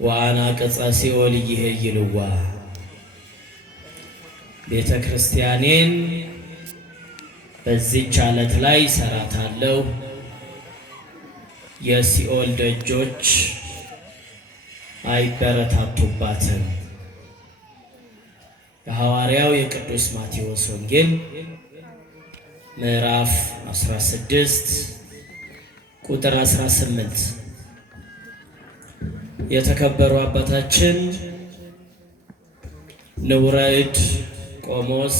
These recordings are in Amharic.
ወአናቅጸ ሲኦል ይሄይልዋ ቤተ ክርስቲያኔን በዚህች ዓለት ላይ ሰራታለሁ፣ የሲኦል ደጆች አይበረታቱባትም። የሐዋርያው የቅዱስ ማቴዎስ ወንጌል ምዕራፍ 16 ቁጥር 18። የተከበሩ አባታችን ንቡረ እድ ቆሞስ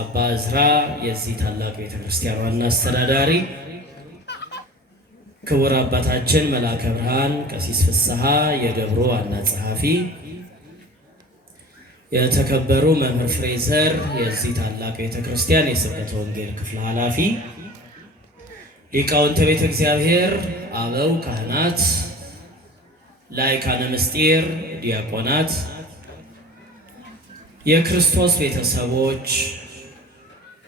አባ ዕዝራ የዚህ ታላቅ ቤተክርስቲያን ዋና አስተዳዳሪ፣ ክቡር አባታችን መልአከ ብርሃን ቀሲስ ፍስሐ የደብሩ ዋና ጸሐፊ፣ የተከበሩ መምህር ፍሬዘር የዚህ ታላቅ ቤተክርስቲያን የስብከተ ወንጌል ክፍል ኃላፊ፣ ሊቃውንተ ቤተ እግዚአብሔር አበው ካህናት፣ ላይካነ ምስጢር ዲያቆናት፣ የክርስቶስ ቤተሰቦች፣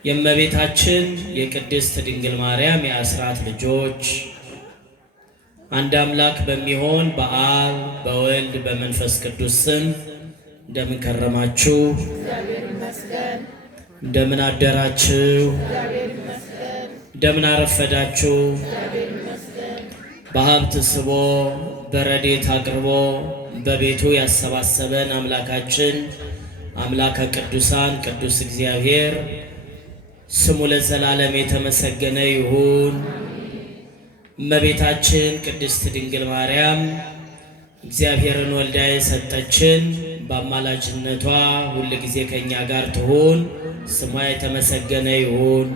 የእመቤታችን የቅድስት ድንግል ማርያም የአስራት ልጆች፣ አንድ አምላክ በሚሆን በአብ በወልድ በመንፈስ ቅዱስ ስም እንደምን ከረማችሁ? እንደምን አደራችሁ? እንደምን አረፈዳችሁ? በሀብት ስቦ በረድኤት አቅርቦ በቤቱ ያሰባሰበን አምላካችን አምላከ ቅዱሳን ቅዱስ እግዚአብሔር ስሙ ለዘላለም የተመሰገነ ይሁን። እመቤታችን ቅድስት ድንግል ማርያም እግዚአብሔርን ወልዳ የሰጠችን በአማላጅነቷ ሁል ጊዜ ከኛ ጋር ትሁን። ስሟ የተመሰገነ ይሁን።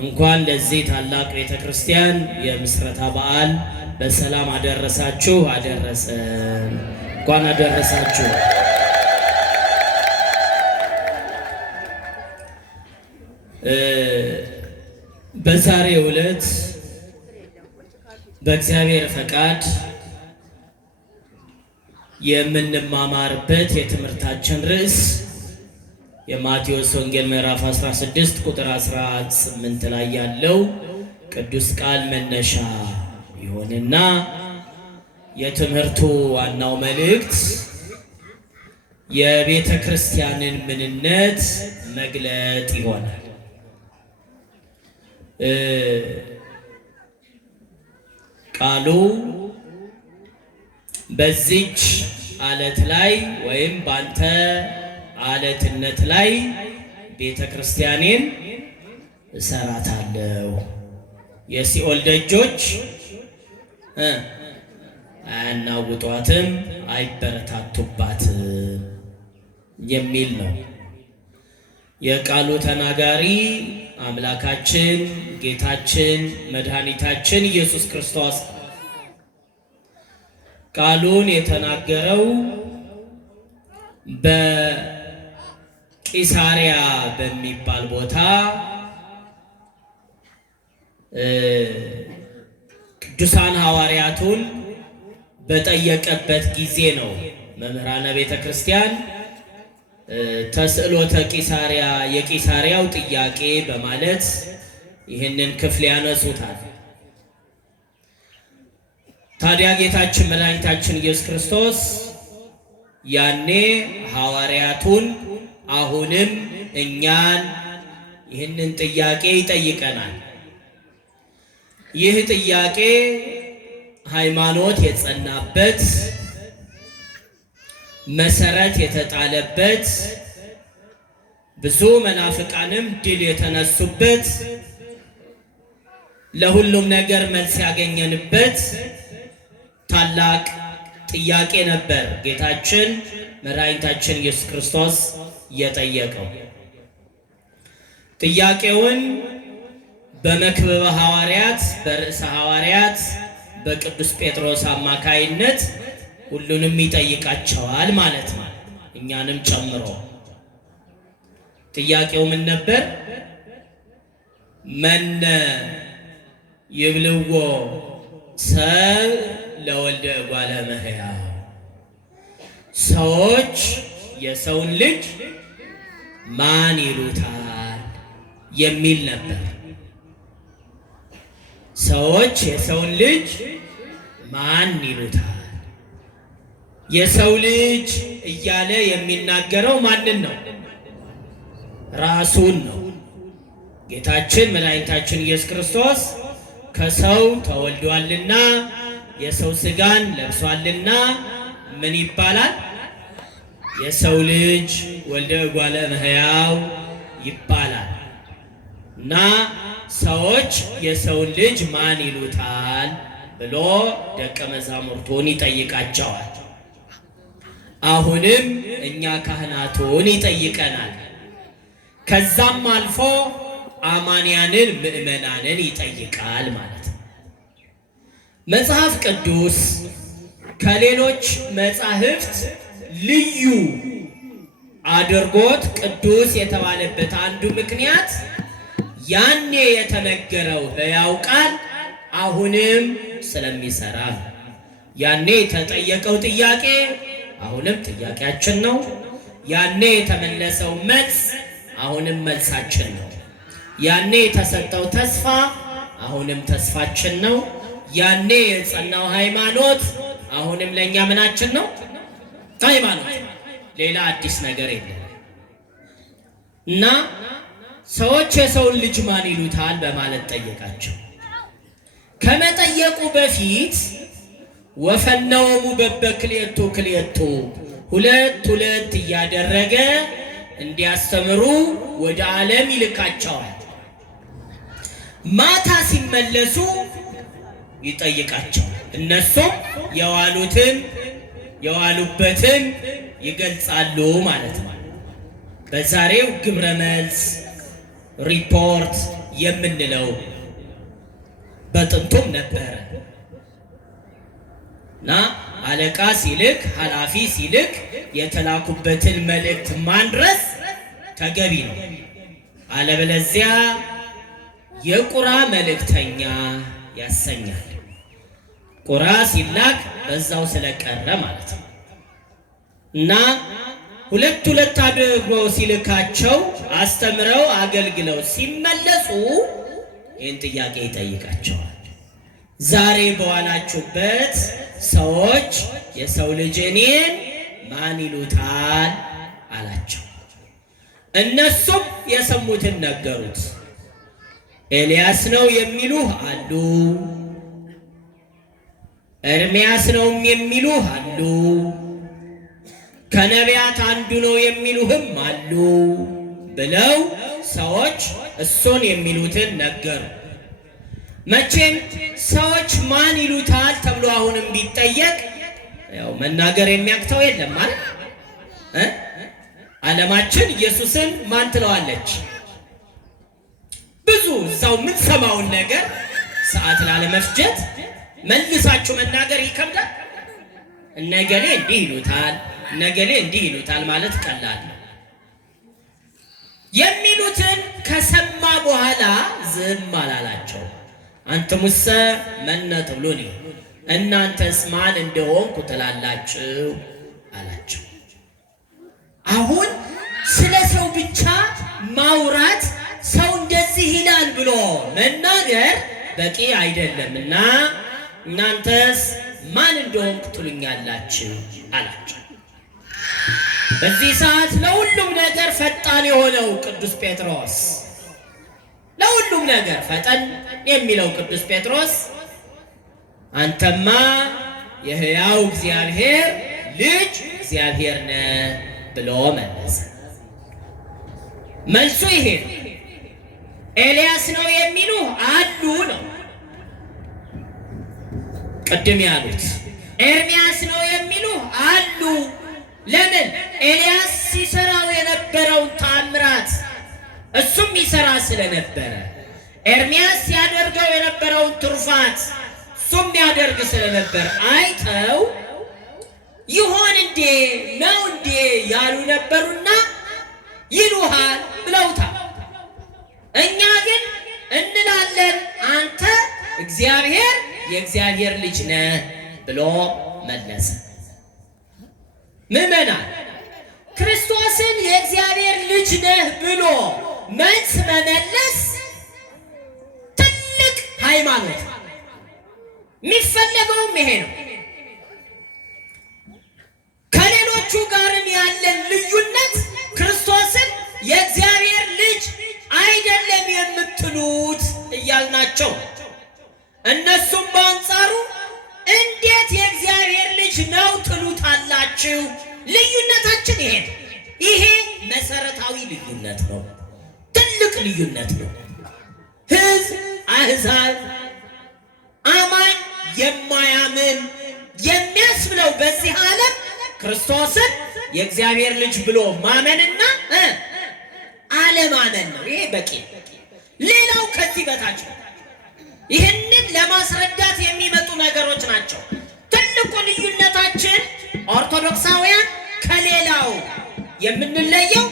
እንኳን ለዚህ ታላቅ ቤተክርስቲያን የምስረታ በዓል በሰላም አደረሳችሁ አደረሰን። እንኳን አደረሳችሁ። በዛሬው ዕለት በእግዚአብሔር ፈቃድ የምንማማርበት የትምህርታችን ርዕስ የማቴዎስ ወንጌል ምዕራፍ 16 ቁጥር 18 ላይ ያለው ቅዱስ ቃል መነሻ ይሆንና የትምህርቱ ዋናው መልእክት የቤተ ክርስቲያንን ምንነት መግለጥ ይሆናል። ቃሉ በዚች አለት ላይ ወይም ባንተ አለትነት ላይ ቤተ ክርስቲያኔን እሰራታለሁ፣ የሲኦል ደጆች አያናውጧትም፣ አይበረታቱባትም የሚል ነው። የቃሉ ተናጋሪ አምላካችን ጌታችን መድኃኒታችን ኢየሱስ ክርስቶስ ቃሉን የተናገረው በቂሳሪያ በሚባል ቦታ ቅዱሳን ሐዋርያቱን በጠየቀበት ጊዜ ነው። መምህራነ ቤተ ክርስቲያን ተስዕሎተ ቂሳሪያ የቂሳሪያው ጥያቄ በማለት ይህንን ክፍል ያነሱታል። ታዲያ ጌታችን መድኃኒታችን ኢየሱስ ክርስቶስ ያኔ ሐዋርያቱን አሁንም እኛን ይህንን ጥያቄ ይጠይቀናል። ይህ ጥያቄ ሃይማኖት የጸናበት መሰረት የተጣለበት ብዙ መናፍቃንም ድል የተነሱበት ለሁሉም ነገር መልስ ያገኘንበት ታላቅ ጥያቄ ነበር ጌታችን መድኃኒታችን ኢየሱስ ክርስቶስ የጠየቀው። ጥያቄውን በመክብበ ሐዋርያት በርዕሰ ሐዋርያት በቅዱስ ጴጥሮስ አማካይነት ሁሉንም ይጠይቃቸዋል ማለት ነው፣ እኛንም ጨምሮ። ጥያቄው ምን ነበር? መነ ይብልዎ ሰብ ለወልደ እጓለ እመሕያው፣ ሰዎች የሰውን ልጅ ማን ይሉታል የሚል ነበር። ሰዎች የሰውን ልጅ ማን ይሉታል? የሰው ልጅ እያለ የሚናገረው ማንን ነው? ራሱን ነው። ጌታችን መድኃኒታችን ኢየሱስ ክርስቶስ ከሰው ተወልዷልና የሰው ሥጋን ለብሷልና ምን ይባላል? የሰው ልጅ ወልደ እጓለ እመሕያው ይባላል። እና ሰዎች የሰውን ልጅ ማን ይሉታል ብሎ ደቀ መዛሙርቱን ይጠይቃቸዋል። አሁንም እኛ ካህናቱን ይጠይቀናል። ከዛም አልፎ አማንያንን ምእመናንን ይጠይቃል ማለት ነው። መጽሐፍ ቅዱስ ከሌሎች መጻሕፍት ልዩ አድርጎት ቅዱስ የተባለበት አንዱ ምክንያት ያኔ የተነገረው ሕያው ቃል አሁንም ስለሚሰራ ነው። ያኔ የተጠየቀው ጥያቄ አሁንም ጥያቄያችን ነው። ያኔ የተመለሰው መልስ አሁንም መልሳችን ነው። ያኔ የተሰጠው ተስፋ አሁንም ተስፋችን ነው። ያኔ የጸናው ሃይማኖት አሁንም ለኛ ምናችን ነው? ሃይማኖት። ሌላ አዲስ ነገር የለም። እና ሰዎች የሰውን ልጅ ማን ይሉታል በማለት ጠየቃቸው። ከመጠየቁ በፊት ወፈነወሙ በበክልኤቱ ክልኤቱ ሁለት ሁለት እያደረገ እንዲያስተምሩ ወደ ዓለም ይልካቸዋል። ማታ ሲመለሱ ይጠይቃቸዋል። እነሱም የዋሉበትን ይገልጻሉ ማለት ነው። በዛሬው ግብረ መልስ ሪፖርት የምንለው በጥንቱም ነበረ እና አለቃ ሲልክ ኃላፊ ሲልክ የተላኩበትን መልእክት ማድረስ ተገቢ ነው። አለበለዚያ የቁራ መልእክተኛ ያሰኛል። ቁራ ሲላክ በዛው ስለቀረ ማለት ነው። እና ሁለት ሁለት አድርጎ ሲልካቸው አስተምረው አገልግለው ሲመለሱ ይህን ጥያቄ ይጠይቃቸዋል። ዛሬ በዋላችሁበት ሰዎች የሰው ልጅ እኔን ማን ይሉታል አላቸው። እነሱም የሰሙትን ነገሩት። ኤልያስ ነው የሚሉህ አሉ፣ ኤርምያስ ነው የሚሉህ አሉ፣ ከነቢያት አንዱ ነው የሚሉህም አሉ ብለው ሰዎች እሱን የሚሉትን ነገሩ። መቼም ሰዎች ማን ይሉታል ተብሎ አሁንም ቢጠየቅ ያው መናገር የሚያቅተው የለም ማለት ዓለማችን ኢየሱስን ማን ትለዋለች? ብዙ እዛው የምንሰማውን ነገር ሰዓት ላለመፍጀት መልሳችሁ መናገር ይከብዳል። እነገሌ እንዲህ ይሉታል፣ እነገሌ እንዲህ ይሉታል ማለት ቀላል ነው። የሚሉትን ከሰማ በኋላ ዝም አላላቸው። አንትሙሰ መነ ትብሉኒ፣ እናንተስ ማን እንደሆንኩ ትላላችሁ አላቸው። አሁን ስለ ሰው ብቻ ማውራት ሰው እንደዚህ ይላል ብሎ መናገር በቂ አይደለምና እናንተስ ማን እንደሆንኩ ትሉኛላችሁ አላቸው። በዚህ ሰዓት ለሁሉም ነገር ፈጣን የሆነው ቅዱስ ጴጥሮስ፣ ለሁሉም ነገር ፈጠን የሚለው ቅዱስ ጴጥሮስ አንተማ የሕያው እግዚአብሔር ልጅ እግዚአብሔር ነህ ብሎ መለሰ። መልሱ ይሄ ኤልያስ ነው የሚሉ አሉ ነው ቅድም ያሉት። ኤርምያስ ነው የሚሉ አሉ። ለምን? ኤልያስ ሲሰራው የነበረውን ተአምራት እሱም ይሰራ ስለነበረ፣ ኤርምያስ ሲያደርገው የነበረውን ትሩፋት እሱም ያደርግ ስለነበር አይተው ይሆን እንዴ ነው እንዴ ያሉ ነበሩና ይሉሃል ብለውታል። እኛ ግን እንላለን አንተ እግዚአብሔር የእግዚአብሔር ልጅ ነህ ብሎ መለሰ። ምዕመናን ክርስቶስን የእግዚአብሔር ልጅ ነህ ብሎ መልስ መመለስ ትልቅ ሃይማኖት፣ የሚፈለገውም ይሄ ነው። ከሌሎቹ ጋርም ያለን ልዩነት ክርስቶስን የእግዚአብሔር ልጅ አይደለም የምትሉት እያልናቸው፣ እነሱም በአንጻሩ እንዴት የእግዚአብሔር ልጅ ነው ትሉታላችሁ? ልዩነታችን ይሄ መሰረታዊ ልዩነት ነው። ትልቅ ልዩነት ነው። ሕዝብ፣ አሕዛብ፣ አማኝ፣ የማያምን የሚያስብለው በዚህ ዓለም ክርስቶስን የእግዚአብሔር ልጅ ብሎ ማመንና አለማመን ነው። ይሄ በቂ። ሌላው ከዚህ በታች ነው። ይህንን ለማስረዳት የሚመጡ ነገሮች ናቸው። ትልቁ ልዩነታችን ኦርቶዶክሳውያን ከሌላው የምንለየው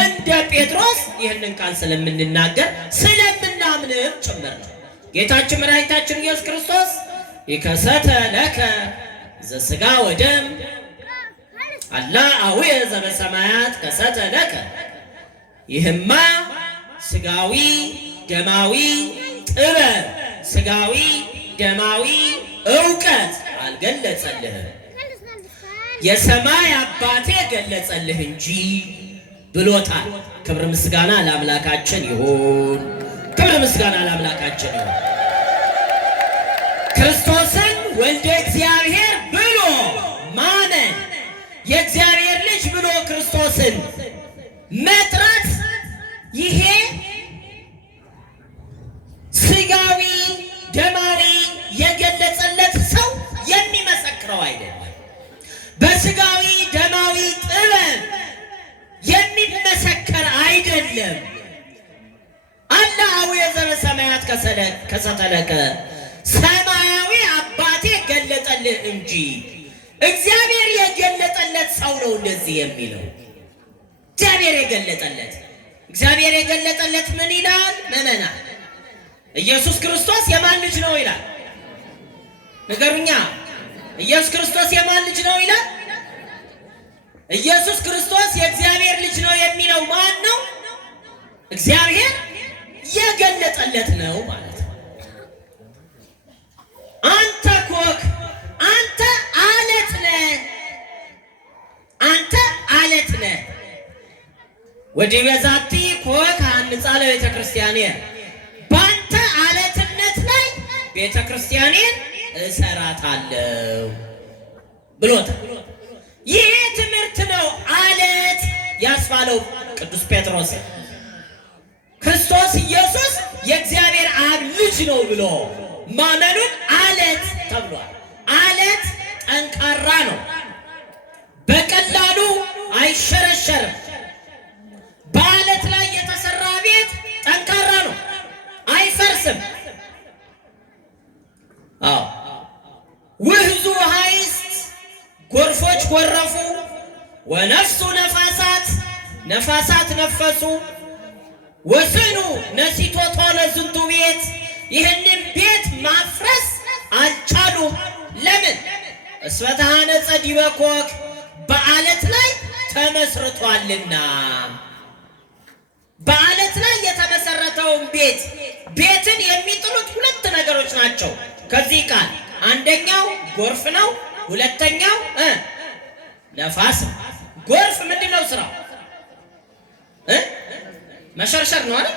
እንደ ጴጥሮስ ይህንን ቃል ስለምንናገር ስለምናምንም ጭምር ነው። ጌታችን መድኃኒታችን ኢየሱስ ክርስቶስ ይከሰተ ለከ ዘሥጋ ወደም አላ አቡየ ዘበሰማያት ከሰተ ለከ፣ ይህማ ስጋዊ ደማዊ ጥበብ ስጋዊ ደማዊ ዕውቀት አልገለጸልህም፣ የሰማይ አባቴ ገለጸልህ እንጂ ብሎታል። ክብር ምስጋና ለአምላካችን ይሁን። ክብር ምስጋና ለአምላካችን ይሁን። ክርስቶስን ወልደ እግዚአብሔር ብሎ ማመን፣ የእግዚአብሔር ልጅ ብሎ ክርስቶስን መጥራት፣ ይሄ ስጋዊ ደማዊ የገለጸለት ሰው የሚመሰክረው አይደለም። በስጋዊ ደማዊ ጥበብ የሚመሰከር አይደለም። አላ አቡየ ዘበሰማያት ከሰተ ለከ፣ ሰማያዊ አባቴ ገለጠልህ እንጂ። እግዚአብሔር የገለጠለት ሰው ነው እንደዚህ የሚለው። እግዚአብሔር የገለጠለት ምን ይላል? መመና ኢየሱስ ክርስቶስ የማን ልጅ ነው ይላል? ንገሩኛ። ኢየሱስ ክርስቶስ የማን ልጅ ነው ይላል? ኢየሱስ ክርስቶስ የእግዚአብሔር ልጅ ነው የሚለው ማን ነው? እግዚአብሔር የገለጠለት ነው ማለት ነው። አንተ ኮክ፣ አንተ አለት ነህ፣ አንተ አለት ነህ። ወዲበ ዛቲ ኮክ አንጻ ለቤተ ክርስቲያኔ፣ በአንተ አለትነት ላይ ቤተ ክርስቲያኔን እሰራታለሁ ብሎታል። ይሄ ትምህርት ነው አለት ያስባለው ቅዱስ ጴጥሮስ። ክርስቶስ ኢየሱስ የእግዚአብሔር አብ ልጅ ነው ብሎ ማመኑን አለት ተብሏል። አለት ጠንካራ ነው፣ በቀላሉ አይሸረሸርም። በአለት ላይ የተሰራ ቤት ጠንካራ ነው፣ አይፈርስም። ውህዙ ሀይስት፣ ጎርፎች ጎረፉ፣ ወነፍሱ ነፋሳት፣ ነፋሳት ነፈሱ፣ ወስኑ ነሲቶቶ ለዝንቱ ቤት፣ ይህንን ቤት ማፍረስ አልቻሉም። ለምን? እስመ ተሐነጸ ዲበ ኮክ፣ በአለት ላይ ተመስርቷልና። በአለት ላይ የተመሰረተውን ቤትን የሚጥሉት ሁለት ነገሮች ናቸው ከዚህ ቃል። አንደኛው ጎርፍ ነው፣ ሁለተኛው ነፋስ ነው። ጎርፍ ምንድነው ስራው? መሸርሸር ነው አይደል?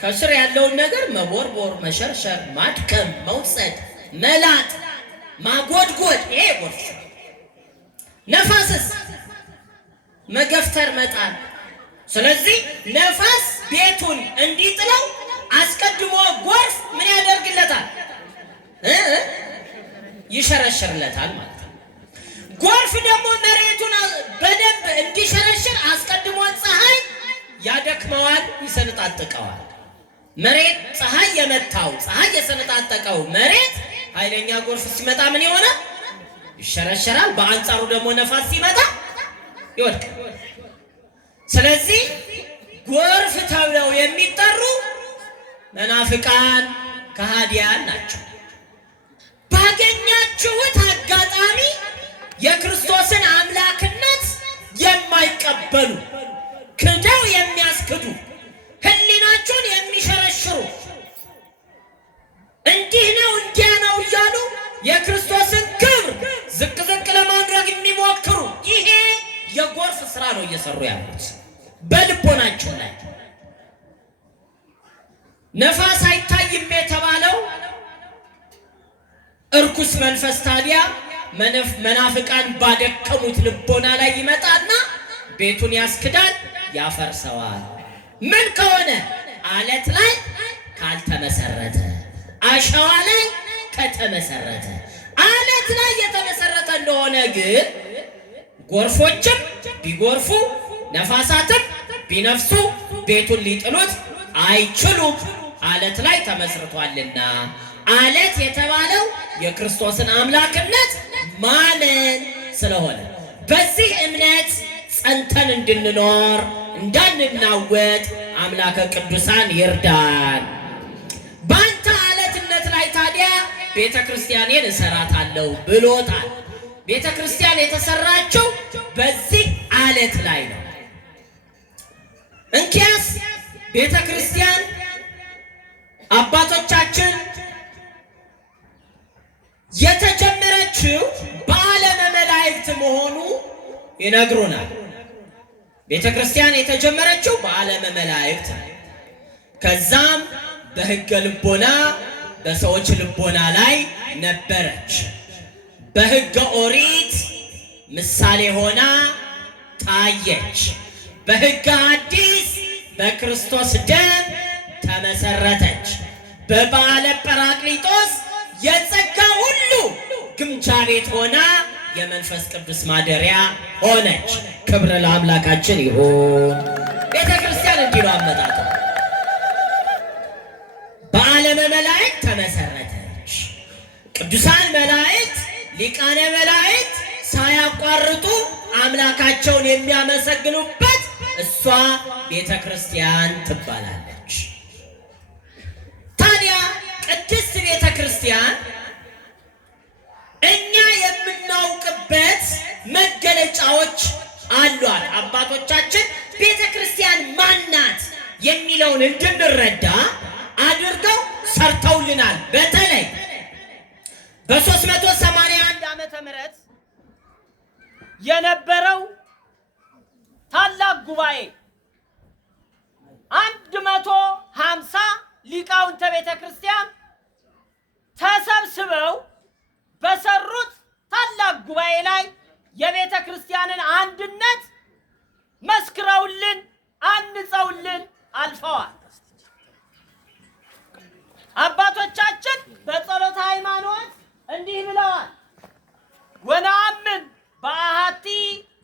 ከስር ያለውን ነገር መቦርቦር፣ መሸርሸር፣ ማድከም፣ መውሰድ፣ መላጥ፣ ማጎድጎድ፣ ይሄ ጎርፍ። ነፋስስ መገፍተር፣ መጣል። ስለዚህ ነፋስ ቤቱን እንዲጥለው አስቀድሞ ጎርፍ ምን ያደርግለታል? ይሸረሽርለታል ማለት ነው። ጎርፍ ደግሞ መሬቱን በደንብ እንዲሸረሽር አስቀድሞ ፀሐይ ያደክመዋል፣ ይሰነጣጥቀዋል። መሬት ፀሐይ የመታው ፀሐይ የሰነጣጠቀው መሬት ኃይለኛ ጎርፍ ሲመጣ ምን ይሆናል? ይሸረሸራል። በአንጻሩ ደግሞ ነፋስ ሲመጣ ይወድቃል። ስለዚህ ጎርፍ ተብለው የሚጠሩ መናፍቃን ከሃዲያን ናቸው። ባገኛችሁት አጋጣሚ የክርስቶስን አምላክነት የማይቀበሉ ክደው የሚያስክዱ ሕሊናቸውን የሚሸረሽሩ እንዲህ ነው እንዲያ ነው እያሉ የክርስቶስን ክብር ዝቅ ዝቅ ለማድረግ የሚሞክሩ ይሄ ስራ ነው እየሰሩ ያሉት በልቦናቸው ላይ። ነፋስ አይታይም የተባለው እርኩስ መንፈስ ታዲያ መናፍቃን ባደከሙት ልቦና ላይ ይመጣና ቤቱን ያስክዳል፣ ያፈርሰዋል። ምን ከሆነ አለት ላይ ካልተመሰረተ፣ አሸዋ ላይ ከተመሰረተ። አለት ላይ የተመሰረተ እንደሆነ ግን ጎርፎችም ቢጎርፉ ነፋሳትም ቢነፍሱ ቤቱን ሊጥሉት አይችሉም፣ አለት ላይ ተመስርቷልና። አለት የተባለው የክርስቶስን አምላክነት ማመን ስለሆነ በዚህ እምነት ጸንተን እንድንኖር እንዳንናወጥ አምላከ ቅዱሳን ይርዳን። በአንተ አለትነት ላይ ታዲያ ቤተ ክርስቲያኔን እሰራታለሁ ብሎታል። ቤተ ክርስቲያን የተሰራችው በዚህ አለት ላይ ነው። እንኪያስ ቤተ ክርስቲያን አባቶቻችን የተጀመረችው በዓለመ መላእክት መሆኑ ይነግሩናል። ቤተ ክርስቲያን የተጀመረችው በዓለመ መላእክት፣ ከዛም በሕገ ልቦና በሰዎች ልቦና ላይ ነበረች። በሕገ ኦሪት ምሳሌ ሆና ታየች። በሕገ ሐዲስ በክርስቶስ ደም ተመሰረተች። በበዓለ ጰራቅሊጦስ የጸጋ ሁሉ ግምጃ ቤት ሆና የመንፈስ ቅዱስ ማደሪያ ሆነች። ክብር ለአምላካችን ይሁን። ቤተ ክርስቲያን እንዲህ ነው አመጣጡ። በዓለመ መላእክት ተመሰረተች። ቅዱሳን መላእክት ሊቃነ መላእክት ሳያቋርጡ አምላካቸውን የሚያመሰግኑበት እሷ ቤተ ክርስቲያን ትባላለች። ታዲያ ቅድስት ቤተ ክርስቲያን እኛ የምናውቅበት መገለጫዎች አሏት። አባቶቻችን ቤተ ክርስቲያን ማናት የሚለውን እንድንረዳ አድርገው ሰርተውልናል። በተለይ በ381 ዓመተ ምህረት የነበረው ታላቅ ጉባኤ 150 ሊቃውንተ ቤተ ክርስቲያን ተሰብስበው በሰሩት ታላቅ ጉባኤ ላይ የቤተ ክርስቲያንን አንድነት መስክረውልን አንጸውልን አልፈዋል። አባቶቻችን በጸሎተ ሃይማኖት እንዲህ ብለዋል። ወነአምን በአሐቲ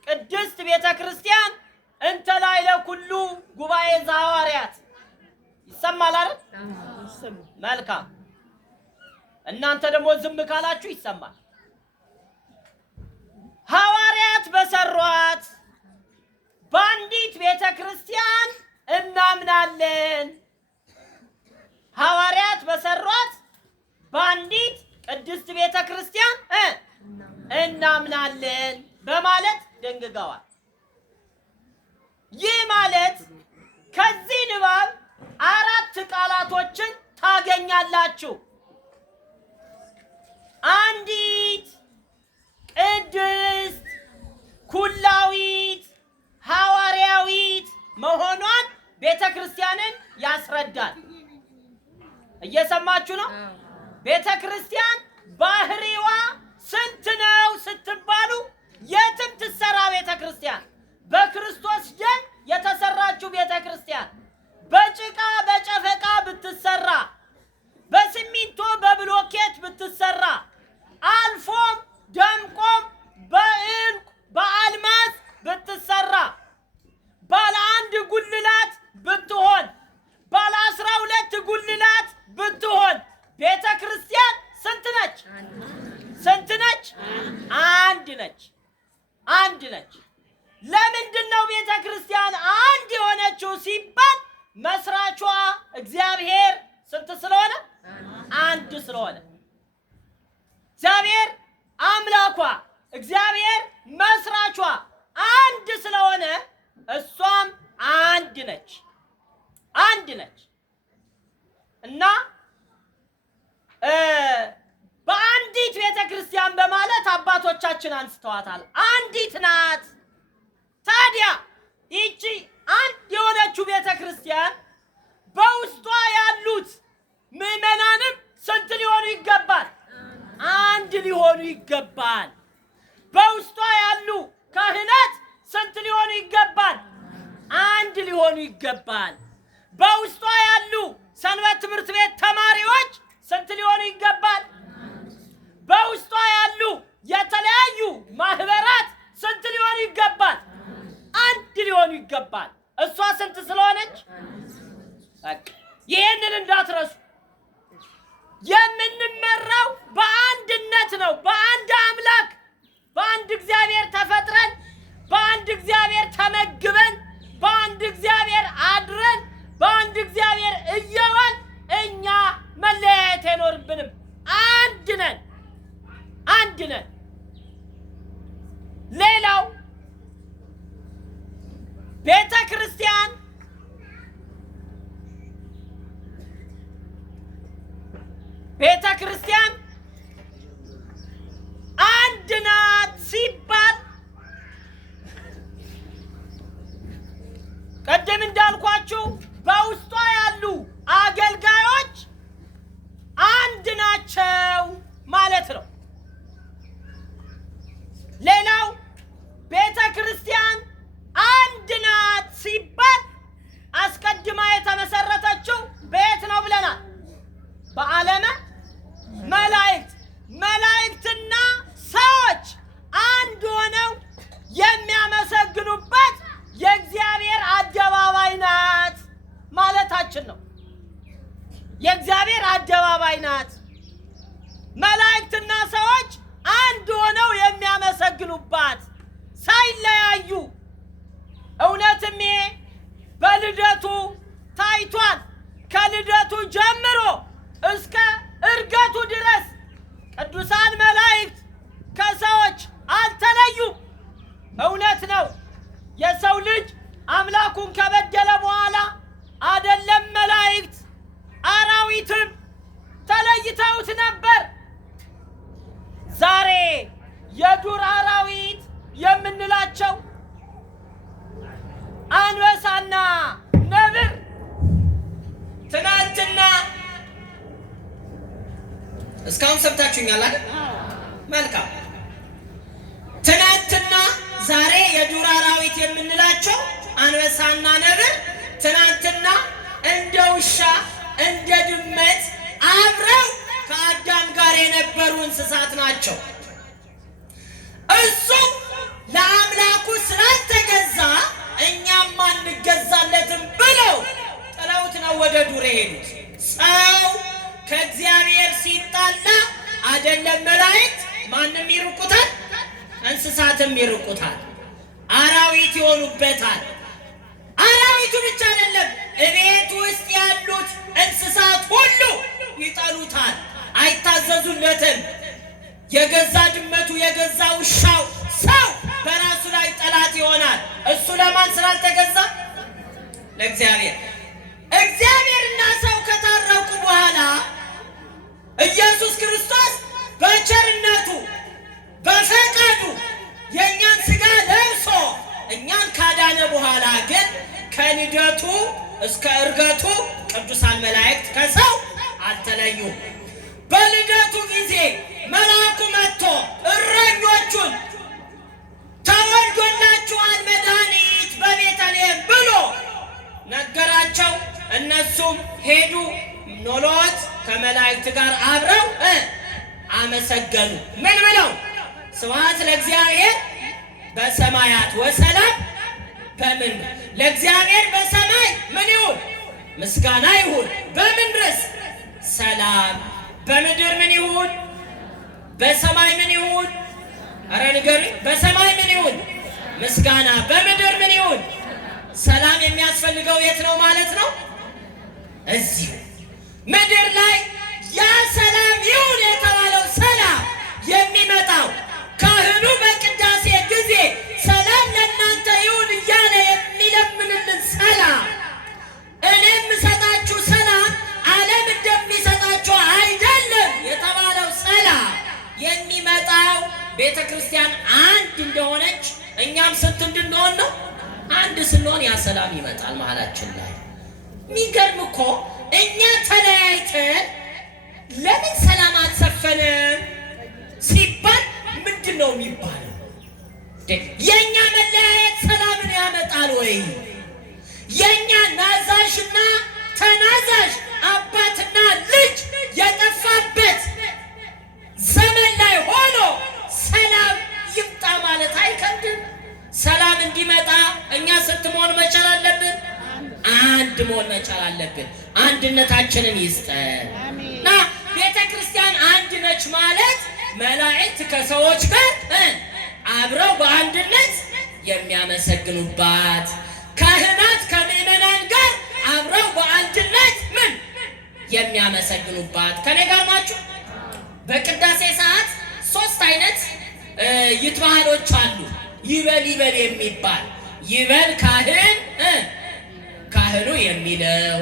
ቅድስት ቤተ ክርስቲያን እንተ ላዕለ ኩሉ ጉባኤ ዘሐዋርያት። ይሰማል አይደል? መልካም። እናንተ ደግሞ ዝም ካላችሁ ይሰማል። ሐዋርያት በሰሯት በአንዲት ቤተ ክርስቲያን እናምናለን። ሐዋርያት በሰሯት በአንዲት ቅድስት ቤተ ክርስቲያን እናምናለን በማለት ደንግገዋል። ይህ ማለት ከዚህ ንባብ 4 ቃላቶችን ታገኛላችሁ። አንዲት፣ ቅድስት፣ ኩላዊት፣ ሐዋርያዊት መሆኗን ቤተ ክርስቲያንን ያስረዳል። እየሰማችሁ ነው? ቤተ ክርስቲያን ባህሪዋ ስንት ነው ስትባሉ የትም ትሰራ ቤተ ክርስቲያን በክርስቶስ ደም የተሰራችው ቤተ ክርስቲያን በጭቃ በጨፈቃ ብትሰራ፣ በሲሚንቶ በብሎኬት ብትሰራ፣ አልፎም ደምቆም በዕንቁ በአልማዝ ብትሰራ፣ ባለ 1 ጉልላት ብትሆን፣ ባለ 12 ጉልላት ብትሆን ቤተ ክርስቲያን ስንት ነች? ስንት ነች? አንድ ነች። አንድ ነች። ለምንድን ነው ቤተ ክርስቲያን አንድ የሆነችው ሲባል መስራቿ እግዚአብሔር ስንት ስለሆነ? አንድ ስለሆነ። እግዚአብሔር አምላኳ እግዚአብሔር መስራቿ አንድ ስለሆነ እሷም አንድ ነች። አንድ ነች እና በአንዲት ቤተ ክርስቲያን በማለት አባቶቻችን አንስተዋታል። አንዲት ናት። ታዲያ ይቺ አንድ የሆነችው ቤተ ክርስቲያን በውስጧ ያሉት ምዕመናንም ስንት ሊሆኑ ይገባል? አንድ ሊሆኑ ይገባል። በውስጧ ያሉ ካህናት ስንት ሊሆኑ ይገባል? አንድ ሊሆኑ ይገባል። በውስጧ ያሉ ሰንበት ትምህርት ቤት ተማሪዎች ስንት ሊሆኑ ይገባል? በውስጧ ያሉ የተለያዩ ማህበራት ስንት ሊሆኑ ይገባል? አንድ ሊሆኑ ይገባል። እሷ ስንት ስለሆነች ይህንን እንዳትረሱ። የምንመራው በአንድነት ነው። በአንድ አምላክ በአንድ እግዚአብሔር ተፈጥረን በአንድ እግዚአብሔር ተመግበን በአንድ እግዚአብሔር አድረን በአንድ እግዚአብሔር እየዋል እኛ መለያየት አይኖርብንም። አንድ ነን፣ አንድ ነን። ሌላው ቤተ ክርስቲያን አንድ ናት ሲባል ቀደም እንዳልኳችሁ በውስጧ ያሉ አገልጋዮች አንድ ናቸው ማለት ነው። ሌላው ቤተ ክርስቲያን አንድ ናት ሲባል አስቀድማ የተመሰረተችው በየት ነው ብለናል? በዓለመ መላእክት። መላእክትና ሰዎች አንድ ሆነው የሚያመሰግኑበት የእግዚአብሔር አደባባይ ናት ማለታችን ነው። የእግዚአብሔር አደባባይ ናት። መላእክትና ሰዎች አንድ ሆነው የሚያመሰግኑባት ሳይለያዩ። እውነትም ይሄ በልደቱ ታይቷል። ከልደቱ ጀምሮ እስከ ዕርገቱ ድረስ ቅዱሳን መላእክት ከሰዎች አልተለዩም። እውነት ነው። የሰው ልጅ አምላኩን ከበደለ በኋላ አይደለም መላእክት አራዊትም ተለይተውት ነበር። ዛሬ የዱር አራዊት የምንላቸው አንበሳና ነብር ትናንትና እስካሁን ሰምታችሁኛል አይደል? መልካም። ትናንትና ዛሬ የዱር አራዊት የምንላቸው አንበሳና ነብር ትናንትና እንደ ውሻ እንደ ድመት አብረው ከአዳም ጋር የነበሩ እንስሳት ናቸው። እሱ ለአምላኩ ስላልተገዛ እኛም አንገዛለትም ብለው ጥለውት ነው ወደ ዱር የሄዱት። ሰው ከእግዚአብሔር ሲጣላ አይደለም መላእክት ማንም ይርቁታል፣ እንስሳትም ይርቁታል፣ አራዊት ይሆኑበታል። አራዊቱ ብቻ አይደለም፣ እቤት ውስጥ ያሉት እንስሳት ሁሉ ይጠሉታል፣ አይታዘዙለትም። የገዛ ድመቱ የገዛ ውሻው ሰው በራሱ ላይ ጠላት ይሆናል። እሱ ለማን ስላልተገዛ? ለእግዚአብሔር። እግዚአብሔርና ሰው ከታረቁ በኋላ ኢየሱስ ክርስቶስ በቸርነቱ በፈቃዱ የእኛን ሥጋ ለብሶ እኛን ካዳነ በኋላ ግን ከልደቱ እስከ ዕርገቱ ቅዱሳን መላእክት ከሰው አልተለዩም። በልደቱ ጊዜ መልአኩ መጥቶ እረኞቹን ተወልዶላችኋል መድኃኒት በቤተልሔም ብሎ ነገራቸው። እነሱም ሄዱ። ኖሎት ከመላእክት ጋር አብረው አመሰገኑ። ምን ብለው? ስብሐት ለእግዚአብሔር በሰማያት ወሰላም በምድር። ለእግዚአብሔር በሰማይ ምን ይሁን? ምስጋና ይሁን። በምድርስ ሰላም። በምድር ምን ይሁን? በሰማይ ምን ይሁን? አረ ንገሩኝ። በሰማይ ምን ይሁን? ምስጋና። በምድር ምን ይሁን? ሰላም። የሚያስፈልገው የት ነው ማለት ነው? እዚሁ ምድር ላይ ያ ሰላም ይሁን የተባለው ሰላም የሚመጣው ካህኑ በቅዳሴ ጊዜ ሰላም ለእናንተ ይሁን እያለ የሚለምንልን ሰላም፣ እኔም እሰጣችሁ ሰላም ዓለም እንደሚሰጣችሁ አይደለም የተባለው ሰላም የሚመጣው ቤተ ክርስቲያን አንድ እንደሆነች እኛ እኛም ስንት እንድንሆን ነው? አንድ ስንሆን ያ ሰላም ይመጣል መሀላችን ላይ። የሚገርም እኮ እኛ ተለያይተን ለምን ሰላም አልሰፈንም ሲባል ምንድን ነው የሚባለው? የእኛ መለያየት ሰላምን ያመጣል ወይ? የእኛ ናዛዥና ተናዛዥ አባትና ልጅ የጠፋበት ዘመን ላይ ሆኖ ሰላም ይምጣ ማለት አይከብድም። ሰላም እንዲመጣ እኛ ስንት መሆን መቻል አለብን? አንድ መሆን መቻል አለብን። አንድነታችንን ይስጠን እና ቤተ ክርስቲያን አንድ ነች ማለት መላእክት ከሰዎች ጋር አብረው በአንድነት የሚያመሰግኑባት፣ ካህናት ከምዕመናን ጋር አብረው በአንድነት ምን የሚያመሰግኑባት። ከኔ ጋር ናችሁ? በቅዳሴ ሰዓት 3 አይነት ይትባህሎች አሉ። ይበል ይበል የሚባል ይበል ካህን ካህኑ የሚለው፣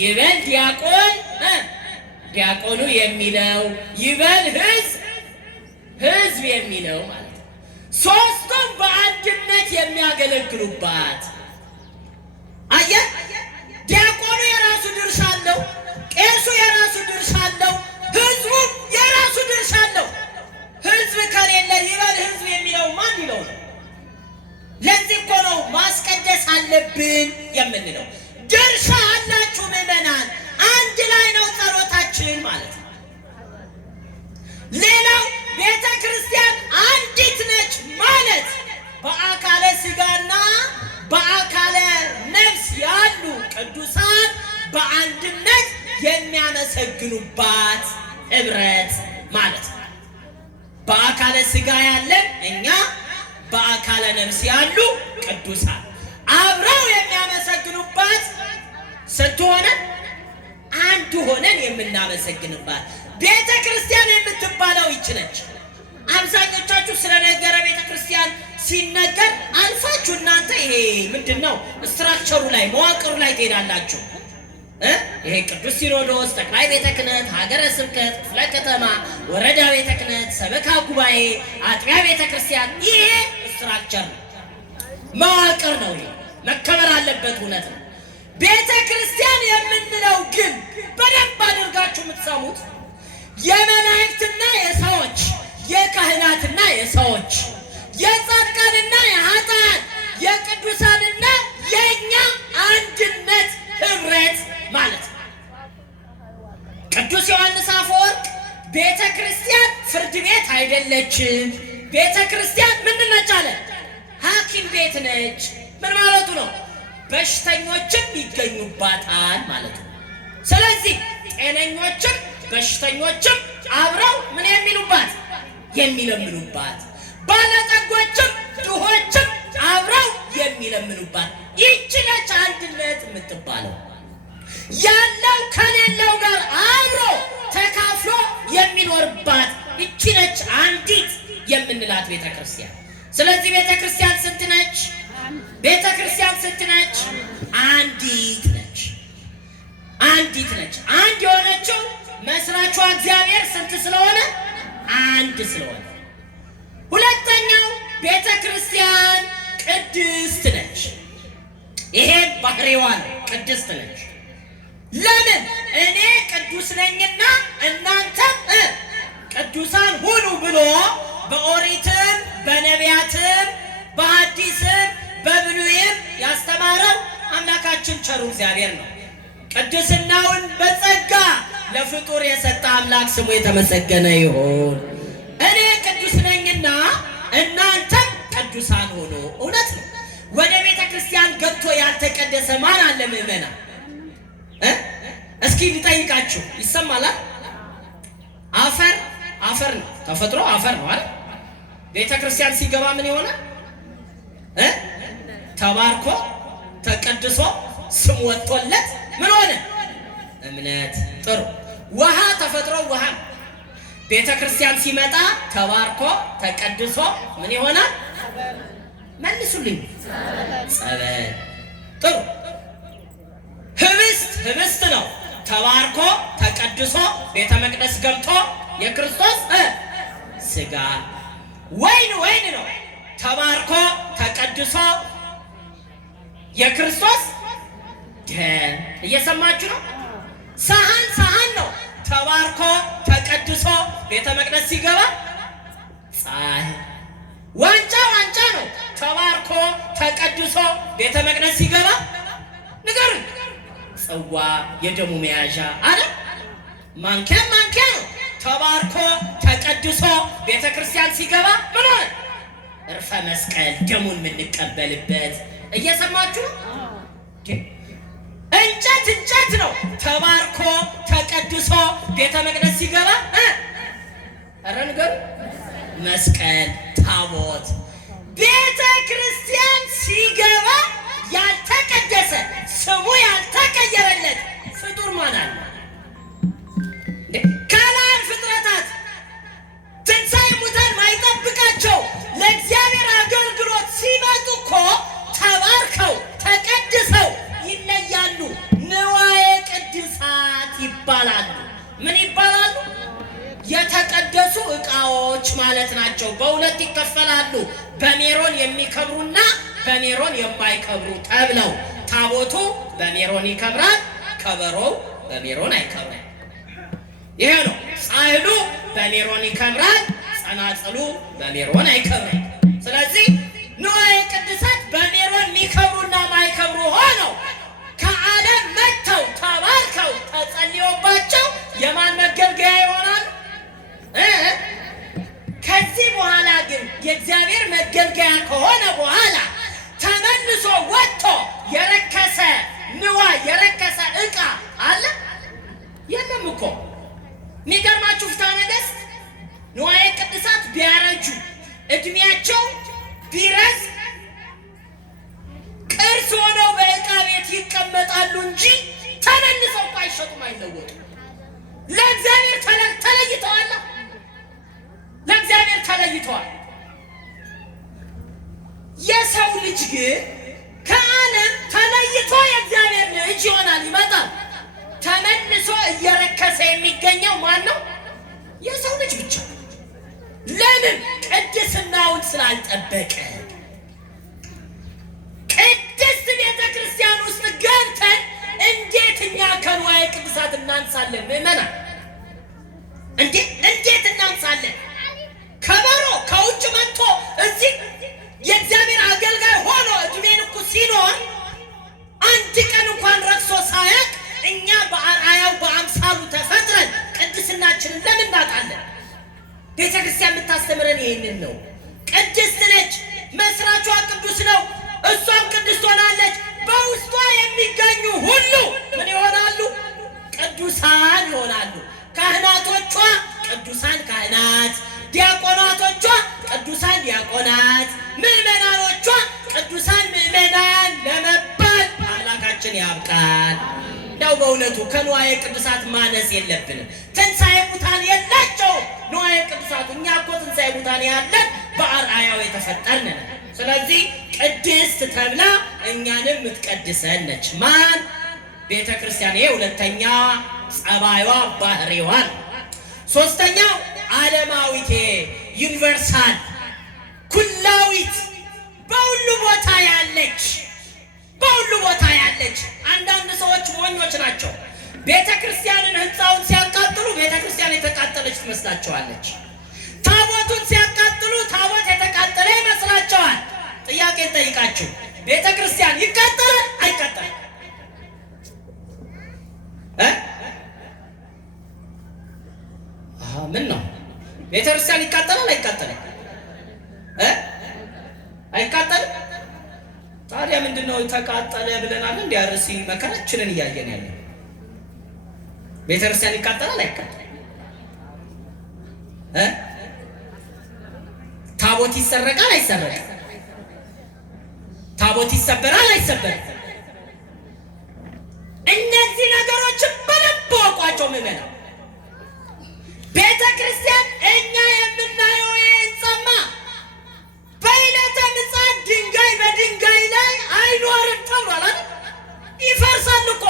ይበል ዲያቆን ዲያቆኑ የሚለው፣ ይበል ሕዝብ የሚለው ማለት ነው። 3ቱም በአንድነት የሚያገለግሉባት። አየህ፣ ዲያቆኑ የራሱ ድርሻ አለው፣ ቄሱ የራሱ ድርሻ አለው፣ ሕዝቡም የራሱ ድርሻ አለው። ሕዝብ ከሌለ ይበል ሕዝብ የሚለው ማን ይለው ነው? ለዚህ እኮ ነው ማስቀደስ አለብን የምንለው። ድርሻ አላችሁ ምዕመናን፣ አንድ ላይ ነው ጸሎታችን ማለት ነው። ሌላው ቤተ ክርስቲያን አንዲት ነች ማለት በአካለ ሥጋና በአካለ ነፍስ ያሉ ቅዱሳን በአንድነት የሚያመሰግኑባት ኅብረት ማለት ነው። በአካለ ሥጋ ያለን እኛ፣ በአካለ ነፍስ ያሉ ቅዱሳን አብረው የሚያመሰግኑባት ስትሆነ አንድ ሆነን የምናመሰግንባት ቤተ ክርስቲያን የምትባለው ይች ነች። አብዛኞቻችሁ ስለ ነገረ ቤተ ክርስቲያን ሲነገር አልፋችሁ እናንተ ይሄ ምንድነው ስትራክቸሩ ላይ መዋቅሩ ላይ ትሄዳላችሁ። ይሄ ቅዱስ ሲኖዶስ፣ ጠቅላይ ቤተ ክህነት፣ ሀገረ ስብከት፣ ክፍለ ከተማ፣ ወረዳ ቤተ ክህነት፣ ሰበካ ጉባኤ፣ አጥቢያ ቤተ ክርስቲያን፣ ይሄ ስትራክቸር ነው፣ መዋቅር ነው። ይሄ መከበር አለበት። እውነት ነው። ቤተ ክርስቲያን የምንለው ግን በደንብ አድርጋችሁ የምትሰሙት የመላእክትና የሰዎች፣ የካህናትና የሰዎች፣ የጻድቃንና የኃጥአን፣ የቅዱሳንና የእኛ አንድነት ኅብረት ማለት ነው። ቅዱስ ዮሐንስ አፈወርቅ ቤተ ክርስቲያን ፍርድ ቤት አይደለችም፣ ቤተ ክርስቲያን ምንድን ነች አለ? ሐኪም ቤት ነች። ምን ማለቱ ነው? በሽተኞችም ይገኙባታል ማለት ነው። ስለዚህ ጤነኞችም በሽተኞችም አብረው ምን የሚሉባት የሚለምኑባት፣ ባለጠጎችም ድሆችም አብረው የሚለምኑባት ይህች ነች አንድነት የምትባለው። ያለው ከሌለው ጋር አብሮ ተካፍሎ የሚኖርባት ይህች ነች አንዲት የምንላት ቤተ ክርስቲያን። ስለዚህ ቤተ ክርስቲያን ስንት ነች? ቤተ ክርስቲያን ስንት ነች? አንዲት ነች። አንዲት ነች። አንድ የሆነችው መስራቿ እግዚአብሔር ስንት ስለሆነ? አንድ ስለሆነ። ሁለተኛው ቤተ ክርስቲያን ቅድስት ነች። ይሄም ባህሪዋ ነው፣ ቅድስት ነች። ለምን? እኔ ቅዱስ ነኝና እናንተም ቅዱሳን ሁኑ ብሎ በኦሪትም በነቢያትም በሐዲስም በብሉይም ያስተማረው አምላካችን ቸሩ እግዚአብሔር ነው። ቅድስናውን በጸጋ ለፍጡር የሰጠ አምላክ ስሙ የተመሰገነ ይሁን። እኔ ቅዱስ ነኝና እናንተም ቅዱሳን ሆኖ። እውነት ነው። ወደ ቤተ ክርስቲያን ገብቶ ያልተቀደሰ ማን አለ? ምእመና እስኪ ልጠይቃችሁ፣ ይሰማላል? አፈር ነው፣ ተፈጥሮ አፈር ነው አይደል? ቤተ ክርስቲያን ሲገባ ምን ይሆናል? ተባርኮ ተቀድሶ ስም ወጥቶለት ምን ሆነ? እምነት። ጥሩ። ውሃ ተፈጥሮ ውሃ። ቤተ ክርስቲያን ሲመጣ ተባርኮ ተቀድሶ ምን ይሆናል? መልሱልኝ። ጸበል። ጥሩ። ህብስት ነው። ተባርኮ ተቀድሶ ቤተ መቅደስ ገብቶ የክርስቶስ ሥጋ። ወይን ነው። ተባርኮ ተቀድሶ ተቀድሶ የክርስቶስ ደም። እየሰማችሁ ነው? ሳህን ነው ተባርኮ ተቀድሶ ቤተ መቅደስ ሲገባ ፀሐይ። ዋንጫ ነው ተባርኮ ተቀድሶ ቤተ መቅደስ ሲገባ ንገር ጽዋ የደሙ መያዣ አለ። ማንኪያ ነው ተባርኮ ተቀድሶ ቤተ ክርስቲያን ሲገባ ምን ሆነ? እርፈ መስቀል ደሙን የምንቀበልበት። እየሰማችሁ ነው? እንጨት ነው ተባርኮ ተቀድሶ ቤተ መቅደስ ሲገባ ኧረ ንገሩ መስቀል ታቦት። ቤተ ክርስቲያን ሲገባ ያልተቀደሰ ስሙ ያልተቀየረለት ፍጡር ማን አለ? ካላን ፍጥረታት ትንሣኤ ሙታን ማይጠብቃቸው ለእግዚአብሔር አገልግሎት ሲመጡ እኮ ተባርከው ተቀድሰው ይለያሉ። ንዋየ ቅድሳት ይባላሉ። ምን ይባላሉ? የተቀደሱ ዕቃዎች ማለት ናቸው። በሁለት ይከፈላሉ። በሜሮን የሚከብሩና በሜሮን የማይከብሩ ተብለው። ታቦቱ በሜሮን ይከብራል፣ ከበሮው በሜሮን አይከብራል። ይሄ ነው። ጻሕሉ በሜሮን ይከብራል፣ ጸናጽሉ በሜሮን አይከብራል። ስለዚህ ንዋየ ቅድሳት በሜሮን የሚከብሩና ማይከብሩ ሆነው ከዓለም መጥተው ተባርከው ተጸልዮባቸው የማን መገልገያ ይሆናል? ከዚህ በኋላ ግን የእግዚአብሔር መገልገያ ከሆነ በኋላ ተመልሶ ወጥቶ የረከሰ ንዋይ የረከሰ ዕቃ አለ የለም እኮ። የሚገርማችሁ ፍትሐ ነገሥት ንዋየ ቅድሳት ቢያረጁ እድሜያቸው ቢረዝ ቅርስ ሆነው በዕቃ ቤት ይቀመጣሉ እንጂ ተመልሰው እኮ አይሸጡም፣ አይለወጡም። ለእግዚአብሔር ተለይተዋል። ለእግዚአብሔር ተለይተዋል። የሰው ልጅ ግን ከዓለም ተለይቶ የእግዚአብሔር ልጅ ይሆናል፣ ይመጣል። ተመልሶ እየረከሰ የሚገኘው ማን ነው? የሰው ልጅ ብቻ። ለምን? ቅድስናውን ስላልጠበቀ። ቅድስት ቤተ ክርስቲያን ውስጥ ገብተን እንዴት እኛ ከንዋየ ቅድሳት እናንሳለን? ምዕመናን እንዴት እናንሳለን? ከበሮ ከውጭ መጥቶ እዚህ የእግዚአብሔር አገልጋይ ሆኖ እድሜን እኮ ሲኖር አንድ ቀን እንኳን ረክሶ ሳያቅ እኛ በአርአያው በአምሳሉ ተፈጥረን ቅድስናችንን ለምን እናጣለን? ቤተ ክርስቲያን የምታስተምረን ይህንን ነው። ቅድስት ነች፣ መስራቿ ቅዱስ ነው፣ እሷም ቅድስት ሆናለች። በውስጧ የሚገኙ ሁሉ ምን ይሆናሉ? ቅዱሳን ይሆናሉ። ካህናቶቿ ቅዱሳን ካህናት፣ ዲያቆናቶቿ ቅዱሳን ዲያቆናት፣ ምዕመናኖቿ ቅዱሳን ምዕመናን ለመባል አምላካችን ያብቃል። እንደው በእውነቱ ከንዋየ ቅዱሳት ማነስ የለብንም። ትንሣኤ ሙታን የላቸው ንዋየ ቅዱሳቱ። እኛ እኮ ትንሣኤ ሙታን ያለን በአርአያው የተፈጠርን ነን። ስለዚህ ቅድስት ተብላ እኛንም የምትቀድሰን ነች። ማን? ቤተ ክርስቲያን። ይሄ ሁለተኛ ጸባይዋ ባህሪዋን። ሶስተኛው ዓለማዊት ዩኒቨርሳል ኩላዊት በሁሉ ቦታ ያለች አንዳንድ ሰዎች ሞኞች ናቸው። ቤተ ክርስቲያንን ህንፃውን ሲያቃጥሉ ቤተ ክርስቲያን የተቃጠለች ትመስላቸዋለች። ታቦቱን ሲያቃጥሉ ታቦት የተቃጠለ ይመስላቸዋል። ጥያቄ ጠይቃችሁ ቤተ ክርስቲያን ይቃጠላል አይቃጠልም? ምን ነው? ቤተ ክርስቲያን ይቃጠላል አይቃጠልም? አይቃጠልም። ታዲያ ምንድነው ተቃጠለ ብለናል? እንዴ አርሲ መከራችንን እያየን ያለ ቤተ ክርስቲያን ይቃጠላል አይቃጠልም? ታቦት ይሰረቃል አይሰረቅም? ታቦት ይሰበራል አይሰበርም? እነዚህ ነገሮችን በደንብ አውቋቸው ምዕመናን። ቤተ ክርስቲያን እኛ የምናየው የህንጻማ በዕለተ ምጽአት ድንጋይ በድንጋይ ላይ አይኖርም ተብሏል አይደል? ይፈርሳል እኮ።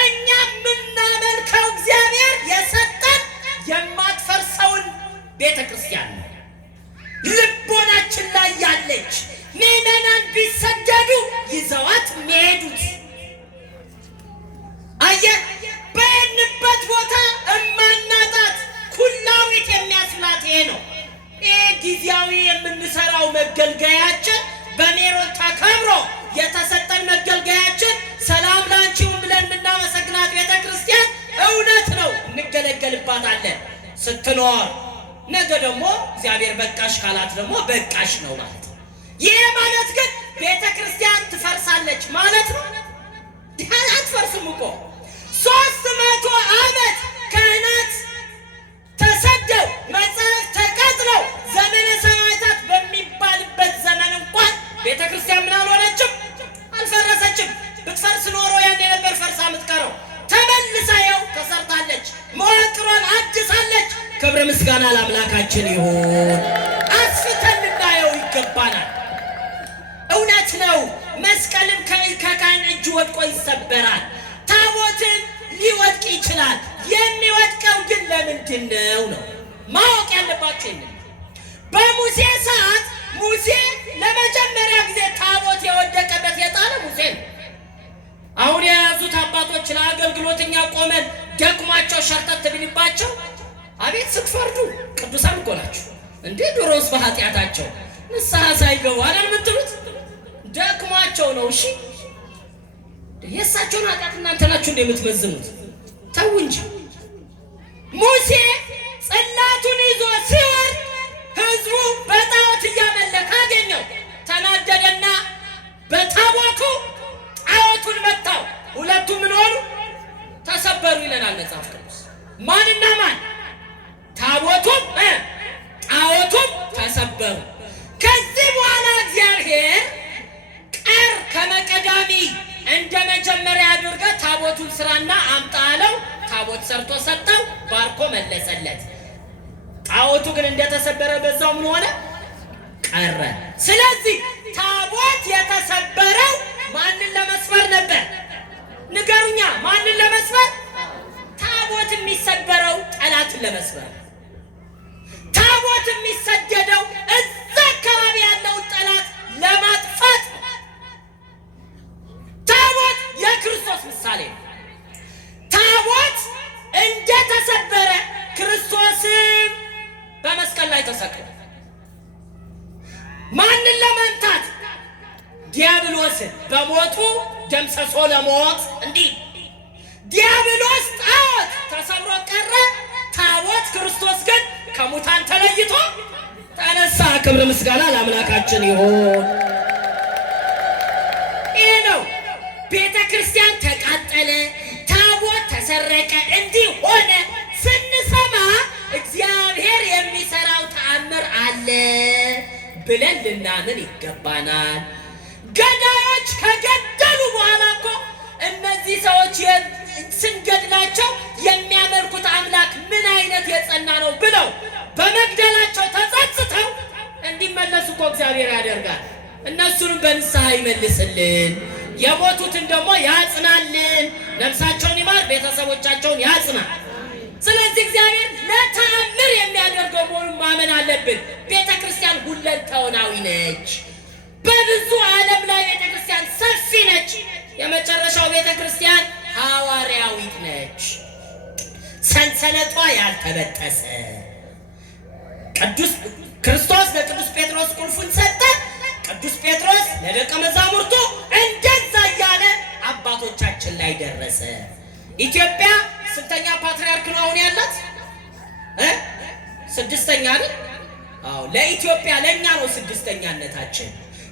እኛ የምናመልከው እግዚአብሔር የሰጠን የማትፈርሰውን ቤተ ክርስቲያን ነው። ልቦናችን ላይ ያለች መገልገያችን በሜሮን ተከብሮ የተሰጠን መገልገያችን ሰላም ላንቺው ብለን የምናመሰግናት ቤተክርስቲያን እውነት ነው፣ እንገለገልባታለን ስትኖር። ነገ ደግሞ እግዚአብሔር በቃሽ ካላት ደግሞ በቃሽ ነው ማለት ነው። ይህ ማለት ግን ቤተክርስቲያን ትፈርሳለች ማለት ነው? አትፈርስም እኮ 300 ዓመት ካህናት ተሰደው መጽሐፍ ተቀጥለው ዘመነ ሰማዕታት በሚባልበት ዘመን እንኳን ቤተክርስቲያን ምን አልሆነችም? አልፈረሰችም። ብትፈርስ ኖሮ ያን የነበር ፈርሳ የምትቀረው ተመልሳ ያው ተሰርታለች፣ መዋቅሯን አድሳለች። ክብር ምስጋና ለአምላካችን ይሁን። አስፍተን ልናየው ይገባናል። እውነት ነው። መስቀልም ከካህን እጅ ወድቆ ይሰበራል። ታቦትም ሊወድቅ ይችላል። የሚወድቀው ግን ለምንድን ነው ነው ማወቅ ያለባችሁ። በሙሴ ሰዓት ሙሴ ለመጀመሪያ ጊዜ ታቦት የወደቀበት የጣለ ሙሴ ነው። አሁን የያዙት አባቶች ለአገልግሎትኛ ቆመን ደክሟቸው ሸርተት ቢልባቸው አቤት ስትፈርዱ ቅዱሳን እኮ ናችሁ እንዴ! ድሮስ በኃጢአታቸው ንስሐ ሳይገቡ አይደል የምትሉት? ደክሟቸው ነው። እሺ የእሳቸውን ኃጢአት እናንተ ናችሁ እንደምትመዝኑት? ተው እንጂ። ሙሴ ጽላቱን ይዞ ሲወርድ ህዝቡ በጣዖት እያመለከ አገኘው። ተናደደና በታቦቱ ጣዖቱን መታው። ሁለቱ ምን ሆኑ? ተሰበሩ ይለናል መጽሐፍ ቅዱስ። ማንና ማን? ታቦቱም ጣዖቱም ተሰበሩ። ከዚህ በኋላ እግዚአብሔር ቀር ከመቀዳሚ እንደ መጀመሪያ አድርገህ ታቦቱን ስራና አምጣ አለው። ታቦት ሰርቶ ሰጠው፣ ባርኮ መለሰለት። ጣዖቱ ግን እንደተሰበረ በዛው ምን ሆነ? ቀረ። ስለዚህ ታቦት የተሰበረው ማንን ለመስበር ነበር? ንገሩኛ፣ ማንን ለመስበር? ታቦት የሚሰበረው ጠላትን ለመስበር። ታቦት የሚሰደደው እዛ አካባቢ ያለውን ጠላት ለማጥፋት። ታቦት የክርስቶስ ምሳሌ ነው። ታቦት እንደተሰበረ ክርስቶስም በመስቀል ላይ ተሰቅሏል። ማንን ለመምታት? ዲያብሎስን በሞቱ ደምሰሶ ለሞት። እንዲህ ዲያብሎስ ጣዖት ተሰብሮ ቀረ። ታቦት ክርስቶስ ግን ከሙታን ተለይቶ ተነሳ። ክብር ምስጋና ለአምላካችን ይሁን። ይህ ነው። ቤተ ክርስቲያን ተቃጠለ፣ ታቦት ተሰረቀ፣ እንዲህ ሆነ ስንሰማ እግዚአብሔር የሚሰራው ተአምር አለ ብለን ልናምን ይገባናል። ገዳዮች ከገደሉ በኋላ እኮ እነዚህ ሰዎች ስንገድላቸው የሚያመልኩት አምላክ ምን አይነት የጸና ነው ብለው በመግደላቸው ተጸጽተው እንዲመለሱ እኮ እግዚአብሔር ያደርጋል። እነሱንም በንስሐ ይመልስልን፣ የሞቱትን ደግሞ ያጽናልን፣ ነፍሳቸውን ይማር፣ ቤተሰቦቻቸውን ያጽናል። ስለዚህ እግዚአብሔር ለተአምር የሚያደርገው መሆኑን ማመን አለብን። ቤተ ክርስቲያን ሁለንተናዊ ነች። በብዙ ዓለም ላይ ቤተ ክርስቲያን ሰፊ ነች። የመጨረሻው ቤተ ክርስቲያን ሐዋርያዊት ነች። ሰንሰለቷ ያልተበጠሰ ቅዱስ ክርስቶስ ለቅዱስ ጴጥሮስ ቁልፉን ሰጠ። ቅዱስ ጴጥሮስ ለደቀ መዛሙርቱ እንደዛ እያለ አባቶቻችን ላይ ደረሰ። ኢትዮጵያ ስንተኛ ፓትርያርክ ነው አሁን ያላት? ስድስተኛ አይደል? አዎ፣ ለኢትዮጵያ ለኛ ነው ስድስተኛነታችን።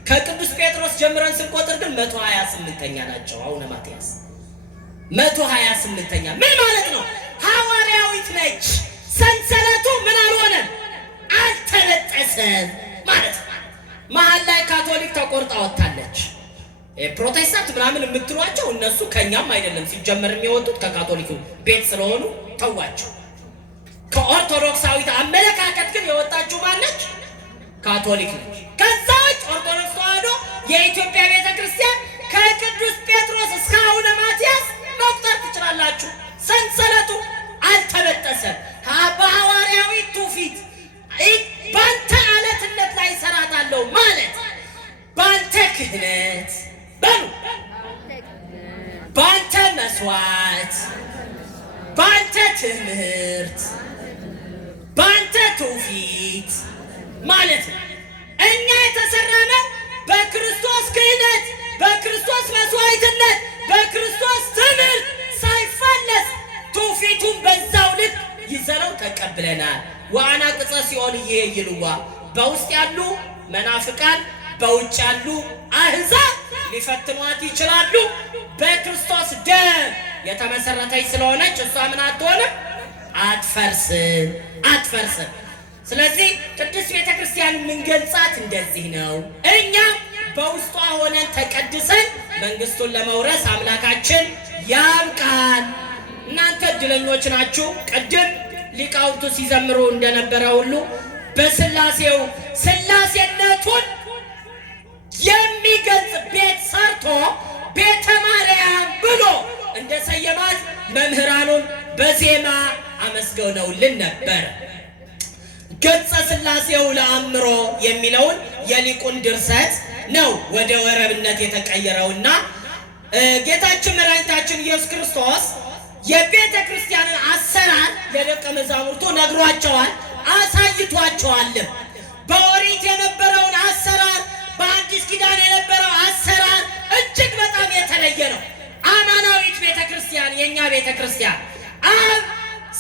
ከቅዱስ ጴጥሮስ ጀምረን ስንቆጥር ግን 128ኛ ናቸው። አሁን ማቲያስ 128ኛ ምን ማለት ነው? ሐዋርያዊት ነች። ሰንሰለቱ ምን አልሆነም? አልተበጠሰም ማለት ነው። መሀል ላይ ካቶሊክ ተቆርጣ ወጣለች። ፕሮቴስታንት ምናምን የምትሏቸው እነሱ ከኛም አይደለም ሲጀመር የሚወጡት ከካቶሊኩ ቤት ስለሆኑ ተዋቸው። ከኦርቶዶክሳዊት አመለካከት ግን የወጣችው ማነች? ካቶሊክ ነች። ከዛ ውጭ ኦርቶዶክስ ተዋሕዶ የኢትዮጵያ ቤተ ክርስቲያን ከቅዱስ ጴጥሮስ እስከ አቡነ ማትያስ መቁጠር ትችላላችሁ። ሰንሰለቱ አልተበጠሰም። በሐዋርያዊ ትውፊት ባንተ አለትነት ላይ እሰራታለሁ ማለት ባንተ ክህነት በሉ፣ ባንተ መስዋዕት፣ ባንተ ትምህርት፣ ባንተ ትውፊት ማለት ነው። እኛ ተቀብለናል። ወአናቅጸ ሲኦል ይልዋ በውስጥ ያሉ መናፍቃን በውጭ ያሉ አሕዛብ ሊፈትኗት ይችላሉ። በክርስቶስ ደም የተመሰረተች ስለሆነች እሷ ምን አትሆንም? አትፈርስም። ስለዚህ ቅድስት ቤተክርስቲያን የምንገልጻት እንደዚህ ነው። እኛም በውስጧ ሆነን ተቀድሰን መንግስቱን ለመውረስ አምላካችን ያብቃን። እናንተ እድለኞች ናችሁ። ቅድም ሊቃውንቱ ሲዘምሩ እንደነበረ ሁሉ በስላሴው ስላሴነቱን የሚገልጽ ቤት ሰርቶ ቤተ ማርያም ብሎ እንደሰየማት መምህራኑን በዜማ አመስገነውልን ነበር። ገጸ ስላሴው ለአእምሮ የሚለውን የሊቁን ድርሰት ነው ወደ ወረብነት የተቀየረውና ጌታችን መድኃኒታችን ኢየሱስ ክርስቶስ የቤተ ክርስቲያንን አሰራር ለደቀ መዛሙርቱ ነግሯቸዋል፣ አሳይቷቸዋል። በኦሪት የነበረውን አሰራር በአዲስ ኪዳን የነበረው አሰራር እጅግ በጣም የተለየ ነው። አማናዊት ቤተ ክርስቲያን የኛ ቤተ ክርስቲያን አብ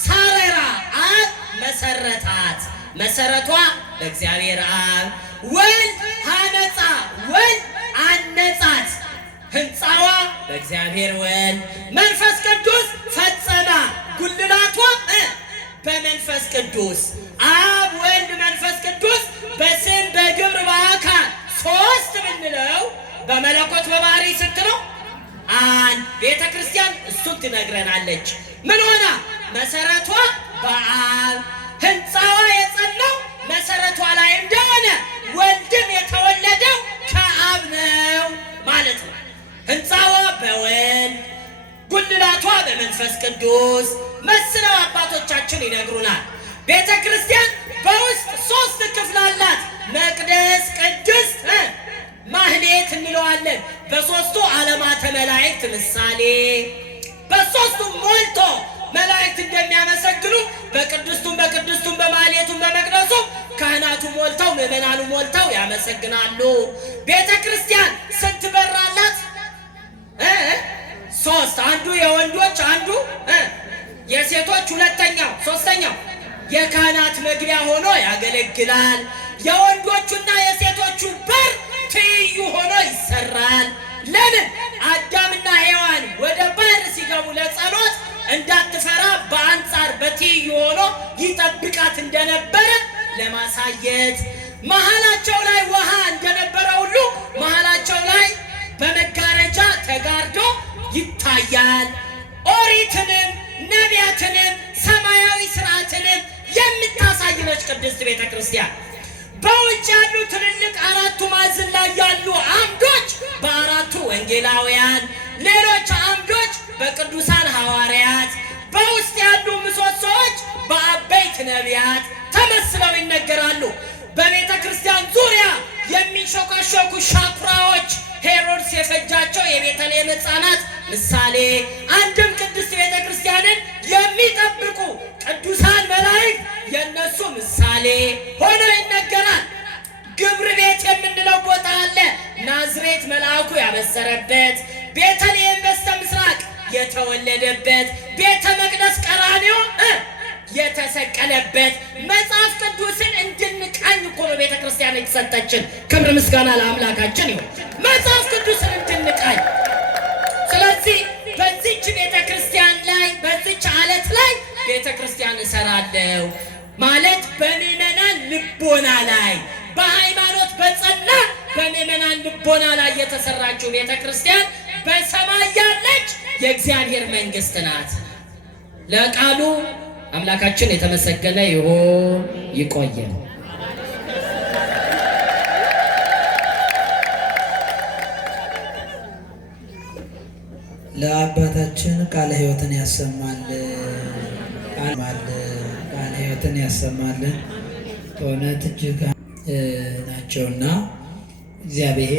ሳረራ አብ መሰረታት፣ መሰረቷ በእግዚአብሔር አብ፣ ወልድ ሀነጻ ወልድ አነጻት፣ ህንፃዋ በእግዚአብሔር ወልድ፣ መንፈስ ቅዱስ ፈጸማ ጉልላቷ በመንፈስ ቅዱስ አብ ወልድ መንፈስ ቅዱስ በስም በግብር በአካል ሶስት ብንለው በመለኮት በባህሪ ስንት ነው? አንድ። ቤተ ክርስቲያን እሱን ትነግረናለች። ምን ሆና? መሰረቷ በአብ ህንፃዋ የጸናው መሰረቷ ላይ እንደሆነ ወልድም የተወለደው ከአብ ነው ማለት ነው። ህንፃዋ በወልድ ጉልላቷ በመንፈስ ቅዱስ መስለው አባቶቻችን ይነግሩናል። ቤተ ክርስቲያን በውስጥ ሶስት ክፍል አላት። መቅደስ፣ ቅድስት፣ ማህሌት እንለዋለን። በሶስቱ ዓለማተ መላእክት ምሳሌ በሶስቱም ሞልቶ መላእክት እንደሚያመሰግኑ በቅድስቱም በማህሌቱም በመቅደሱም ካህናቱ ሞልተው ምዕመናኑ ሞልተው ያመሰግናሉ። ቤተ ክርስቲያን ስንት በር አላት? ሶስት። አንዱ የወንዶች አንዱ የሴቶች ሁለተኛው ሶስተኛው የካህናት መግቢያ ሆኖ ያገለግላል። የወንዶቹና የሴቶቹ በር ትይዩ ሆኖ ይሰራል። ለምን? አዳምና ሔዋን ወደ በር ሲገቡ ለጸሎት እንዳትፈራ በአንጻር በትይዩ ሆኖ ይጠብቃት እንደነበረ ለማሳየት፣ መሃላቸው ላይ ውሃ እንደነበረ ሁሉ መሃላቸው ላይ በመጋረጃ ተጋርዶ ይታያል። ኦሪትንም ነቢያትንም ሰማያዊ ስርዓትንም የምታሳይ ነች ቅድስት ቤተ ክርስቲያን። በውጭ ያሉ ትልልቅ አራቱ ማዕዘን ላይ ያሉ አምዶች በአራቱ ወንጌላውያን፣ ሌሎች አምዶች በቅዱሳን ሐዋርያት፣ በውስጥ ያሉ ምሰሶዎች በአበይት ነቢያት ተመስለው ይነገራሉ። በቤተ ክርስቲያን ዙሪያ የሚንሾካሾኩ ሻኩራዎች ሄሮድስ የፈጃቸው የቤተልሔም ሕፃናት ምሳሌ፣ አንድም ቅድስት ቤተ ክርስቲያንን የሚጠብቁ ቅዱሳን መላእክት የእነሱ ምሳሌ ሆኖ ይነገራል። ግብር ቤት የምንለው ቦታ አለ። ናዝሬት መልአኩ ያበሰረበት፣ ቤተልሔም በስተ ምስራቅ የተወለደበት፣ ቤተ መቅደስ ቀራንዮ የተሰቀለበት፣ መጽሐፍ ቅዱስን እንድንቃኝ እኮ ነው ቤተ ክርስቲያን የተሰጠችን። ክብር ምስጋና ለአምላካችን ይሁን። መጽሐፍ ቅዱስን እንድንቃኝ። ስለዚህ በዚች ቤተ ክርስቲያን ላይ በዚች አለት ላይ ቤተ ክርስቲያን እሰራለሁ ማለት በምዕመናን ልቦና ላይ በሃይማኖት በጸና በምዕመናን ልቦና ላይ የተሰራችው ቤተ ክርስቲያን በሰማይ ያለች የእግዚአብሔር መንግስት ናት። ለቃሉ አምላካችን የተመሰገነ ይሁን። ይቆየን። ለአባታችን ቃለ ሕይወትን ያሰማል። ቃለ ሕይወትን ያሰማልን። በእውነት እጅግ ናቸውና እግዚአብሔር